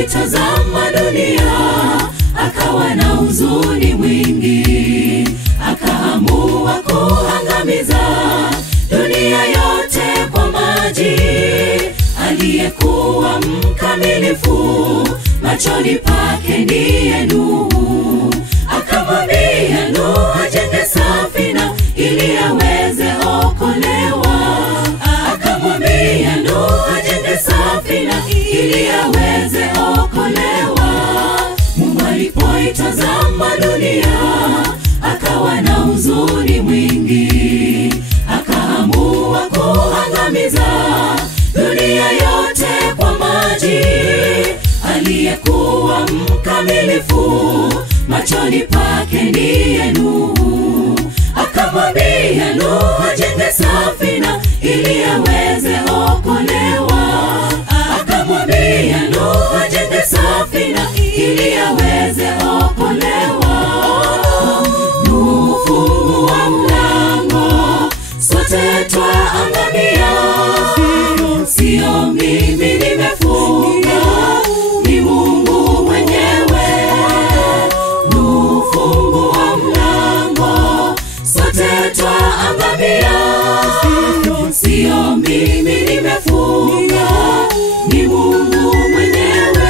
alipoitazama dunia akawa na huzuni mwingi, akaamua kuangamiza dunia yote kwa maji. Aliyekuwa mkamilifu machoni pake ndiye Nuhu. Akamwambia Nuhu ajenge safina ili aweze okolewa. Akamwambia Nuhu ajenge safina ili aweze okolewa. Mungu alipoitazama dunia akawa na huzuni mwingi, akaamua kuangamiza dunia yote kwa maji. Aliyekuwa mkamilifu machoni pake ndiye Nuhu. Akamwambia Nuhu ajenge safina ili aweze okolewa. Akamwambia Nuhu ajenge safina ili aweze okolewa. Nuhu fungua mlango, sote twaangamia. Sio mimi nimefunga, ni Mungu mwenyewe. Nuhu fungua mlango, sote twaangamia. Sio mimi nimefunga, ni Mungu mwenyewe.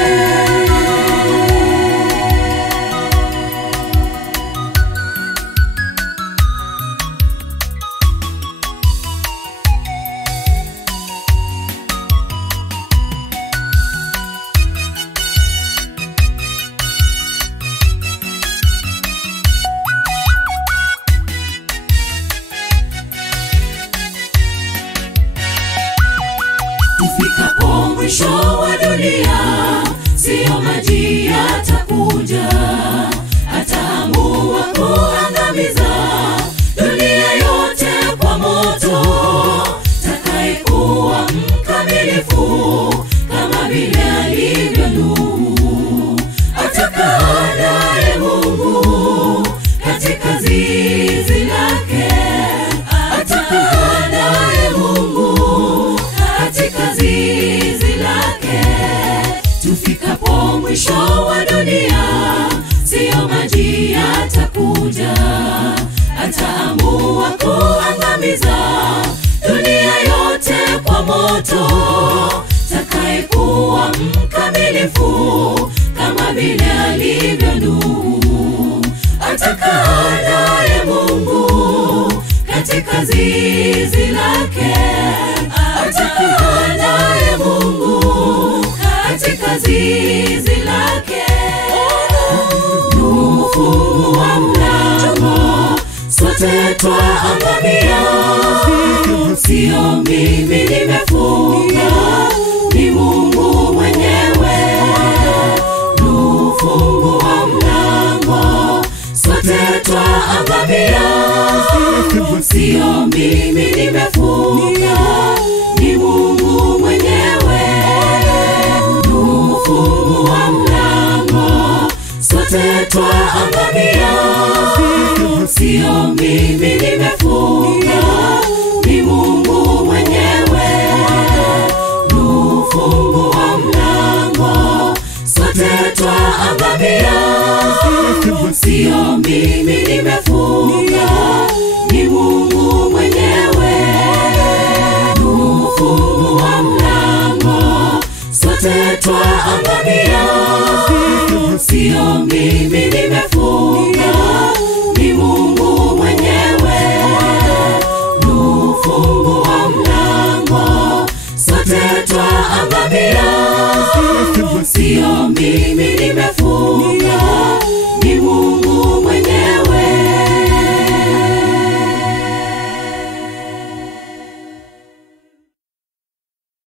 Tufikapo mwisho wa dunia, sio maji yatakuja, ataamua kuangamiza dunia yote kwa moto. Takayekuwa mkamilifu kama vile alivyo Nuhu, atakaa naye Mungu katika zizi lake. Atakaa naye Mungu katika zizi lake. Tufikapo mwisho wa dunia, sio maji yatakuja, ataamua kuangamiza dunia yote kwa moto. Takayekuwa mkamilifu kama vile alivyo Nuhu, atakaa naye Mungu katika zizi lake. Atakaa naye Mungu katika zizi lake. Nuhu fungua mlango, sote twaangamia. Sio mimi nimefunga, ni Mungu mwenyewe. Nuhu fungua mlango, sote twaangamia. Sio mimi nimefunga, ni Mungu mwenyewe. Nuhu fungua mlango, sote twaangamia. Sio mimi nimefunga, ni Mungu mwenyewe. Nuhu fungua mlango, sote twaangamia. Sio mimi nimefunga, ni Mungu mwenyewe. Nuhu fungua mlango, sote twaangamia. Sio mimi nimefunga, ni Mungu mwenyewe. Nuhu fungua mlango, sote twaangamia.